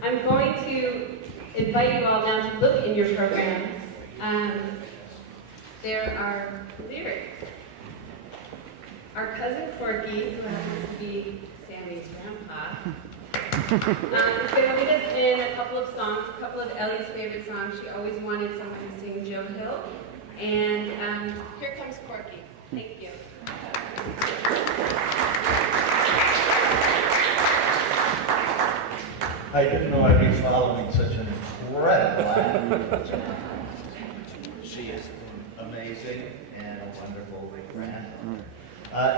I'm going to invite you all now to look in your programs. There are lyrics. Our cousin Corky, who happens to be Sammy's grandpa, is going to lead us in a couple of songs, a couple of Ellie's favorite songs. She always wanted someone to sing Joe Hill. And here comes Corky. Thank you. I didn't know I'd be following such an incredible athlete. She is amazing and a wonderful granddaughter.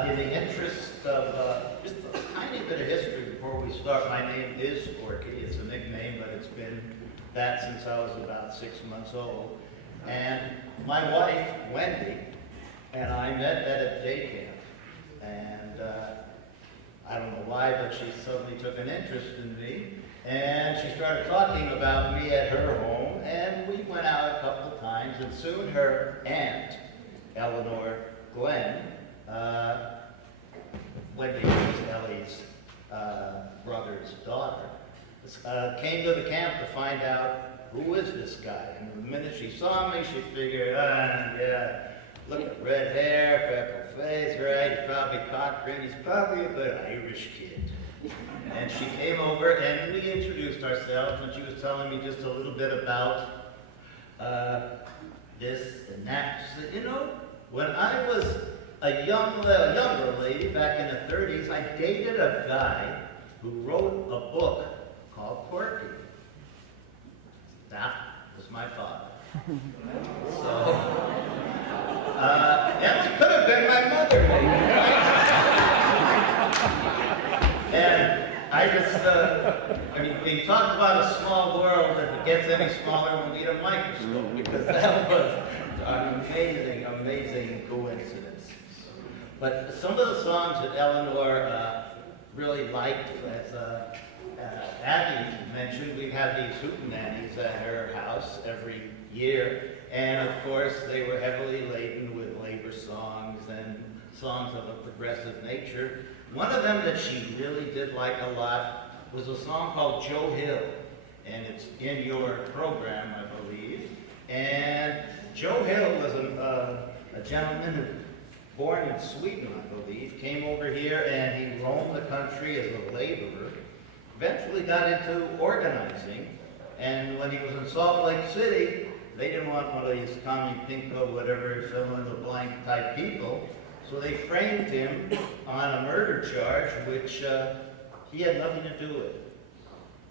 In the interest of just a tiny bit of history before we start, my name is Corky. It's a nickname, but it's been that since I was about 6 months old. And my wife, Wendy, and I met at a day camp. And I don't know why, but she suddenly took an interest in me. And she started talking about me at her home, and we went out a couple of times, and soon her aunt, Elinor Glenn, Wendy was Ellie's brother's daughter, came to the camp to find out who is this guy. And the minute she saw me, she figured, yeah, look at red hair, freckle face, right? He's probably Cochrane. He's probably a good Irish kid. And she came over and we introduced ourselves, and she was telling me just a little bit about this and that. She said, you know, when I was a younger lady back in the 30s, I dated a guy who wrote a book called Porky. That was my father. So, and it could have been my mother, maybe. And I just, I mean, when you talk about a small world, if it gets any smaller, we'll need a microscope, because that was an amazing, amazing coincidence. But some of the songs that Elinor really liked, as Abby mentioned, we have these hootenannies at her house every year, and of course they were heavily laden with labor songs and songs of a progressive nature. One of them that she really did like a lot was a song called Joe Hill, and it's in your program, I believe. And Joe Hill was a gentleman who, born in Sweden, I believe, came over here and he roamed the country as a laborer, eventually got into organizing, and when he was in Salt Lake City, they didn't want one of these commie pinko, whatever, fill in the blank type people, so they framed him on a murder charge, which he had nothing to do with.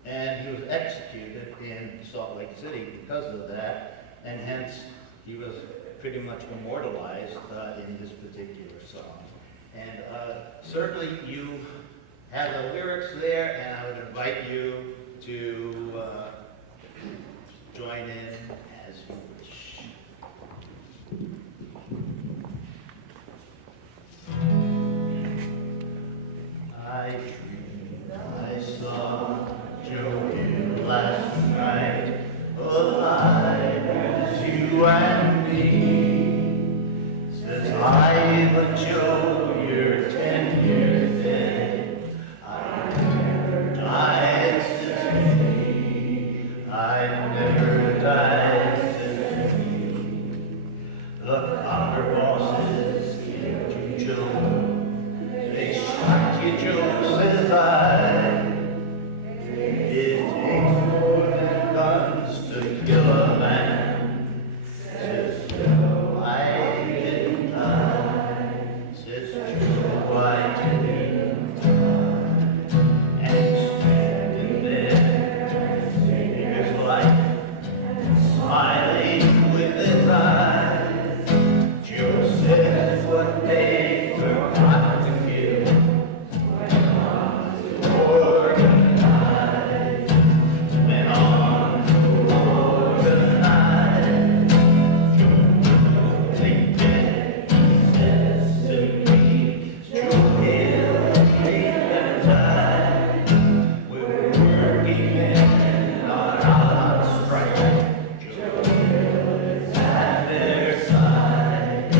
And he was executed in Salt Lake City because of that, and hence he was pretty much immortalized in this particular song. And certainly you have the lyrics there, and I would invite you to join in as you wish. I dreamed I saw Joe Hill last night, alive as you and me. Says I, but Joe, you're 10 years dead. I never died since me. I never died since me. The copper bosses killed you, Joe. They shot you, Joe, says I. It takes more than guns to kill a man. Says Joe, I didn't die. Says Joe, I didn't die. And standing there, saving his life, smiling with his eyes. Joe says what they forgot to give. Organize, went on to organize. Joe ain't dead, he says to me. Joe Hill ain't gonna die. We're working men not on strike. Joe Hill is at their side.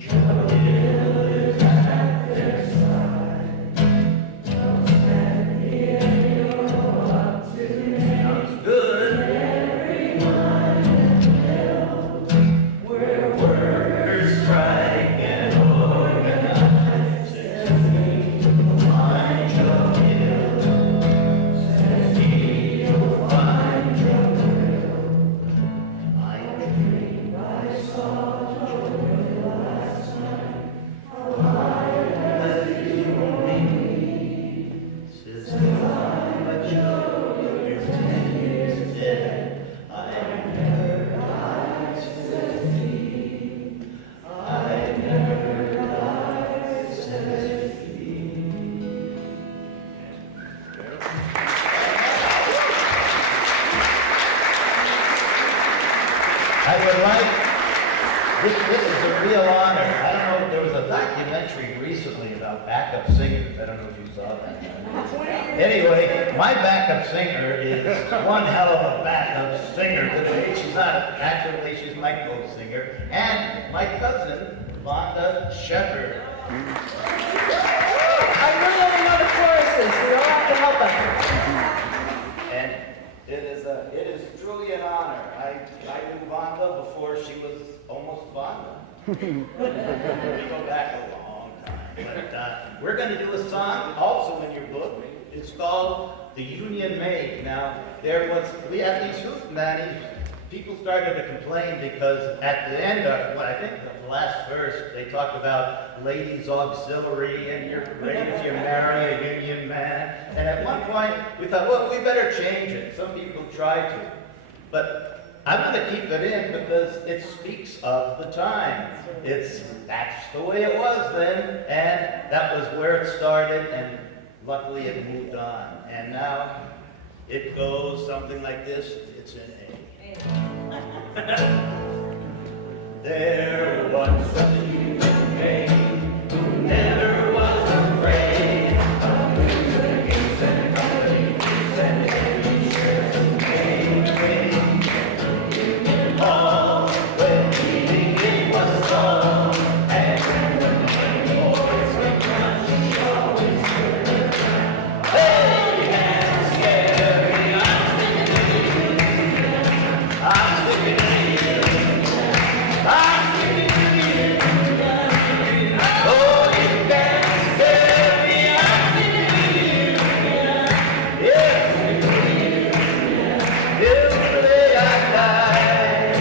Joe Hill is at their side. Sounds good. Where workers strike and organize. Says you'll find Joe Hill. Says you'll find Joe Hill. I dreamed I saw Joe Hill last night. Alive as you and me. Says but Joe, you're 10 years dead. I never died, says he. I never died, says he. I would like, this is a real honor. I don't know, there was a documentary recently about backup singers. I don't know if you saw that. Anyway, my backup singer is one hell of a backup singer today. She's not, actually, she's my co-singer. And my cousin, Vonda Shepherd. I really only know the choruses. We fun. We go back a long time. But we're going to do a song also in your book. It's called The Union Maid. Now, we had these hootenannies. People started to complain because at the end of, I think the last verse, they talk about ladies auxiliary and you're great if you marry a union man. And at one point, we thought, well, we better change it. Some people tried to. But I'm going to keep it in because it speaks of the time. That's the way it was then, and that was where it started, and luckily it moved on. And now it goes something like this. It's in A. There was a union maid who never was afraid of losing games and company fees and heavy shares and game. Union Hall, when meeting it was so, and when the main boys went down, she always stood her ground. Hey, and scary, I'm sticking to you. I'm sticking to you. I'm sticking to you. Oh, you can't scare me. I'm sticking to you. Yes, I'm sticking to you. Till the day I die.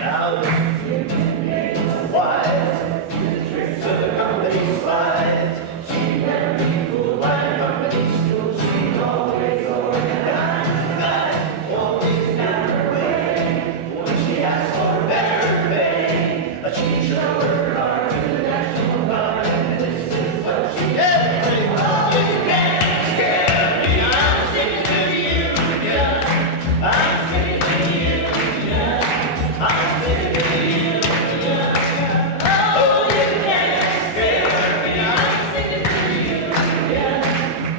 Now it's wise. The tricks of the company slides. She never be fooled by the company school. She always organized. Guys always got her way. When she asked for better pay, she showed her heart to the National Guard. And this is what she did. You can't scare me. I'm sticking to the union. I'm sticking to the union. I'm sticking to the union. Oh, you can't scare me. I'm sticking to the union.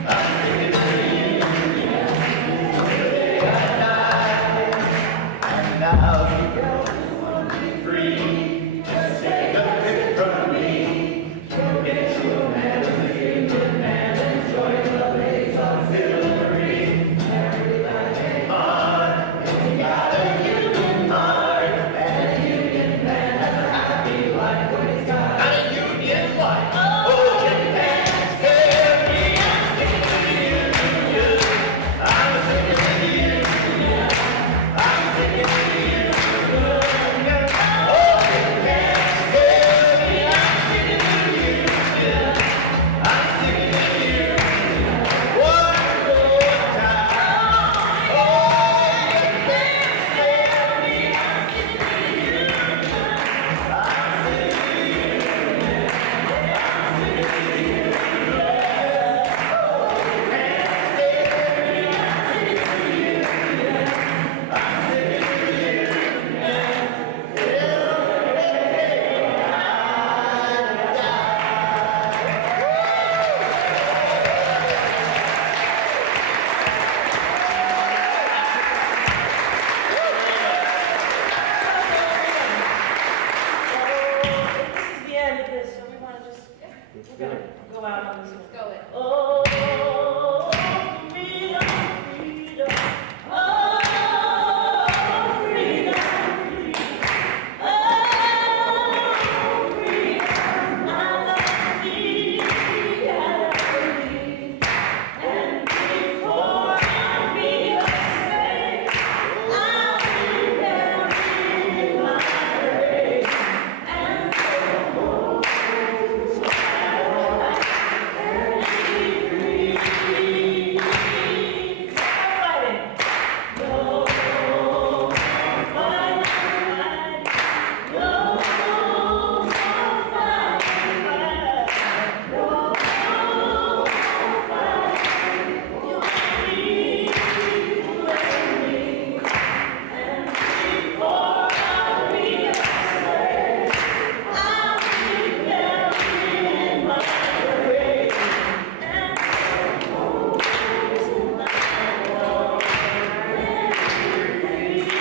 I'm sticking to the union. Till the day I die. And now you girls want to be free. Just take a pick from me. You'll get you a man with a union man and join the ladies auxiliary. Marry life hard. If you got a union heart, and a union man has a happy life when he's got a union wife. Oh, you can't scare me. I'm sticking to the union. I'm sticking to the union. I'm sticking to the union. Oh, you can't scare me. I'm sticking to the union. I'm sticking to the union. One more time. Oh, you can't scare me. I'm sticking to the union. I'm sticking to the union. I'm sticking to the union. Oh, you can't scare me. I'm sticking to the union. I'm sticking to the This is the end of this, so we want to just, we're going to go out on this one. Go it. Oh, freedom, freedom. Oh, freedom, freedom. Oh, freedom. I love me, I believe. And before I be a slave, I'll be buried in my grave. And go home to and be free. Fighting. No more fighting. No more fighting. No more fighting. You and me, you and me. And before I be a slave, I'll be buried in my grave. And go home to my home and be free.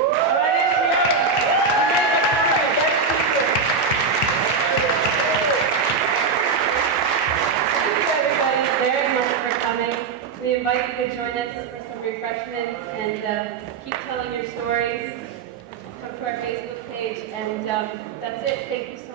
All right, Thank you everybody very much for coming. We invite you to join us for some refreshments and keep telling your stories. come to our Facebook page, and that's it. Thank you so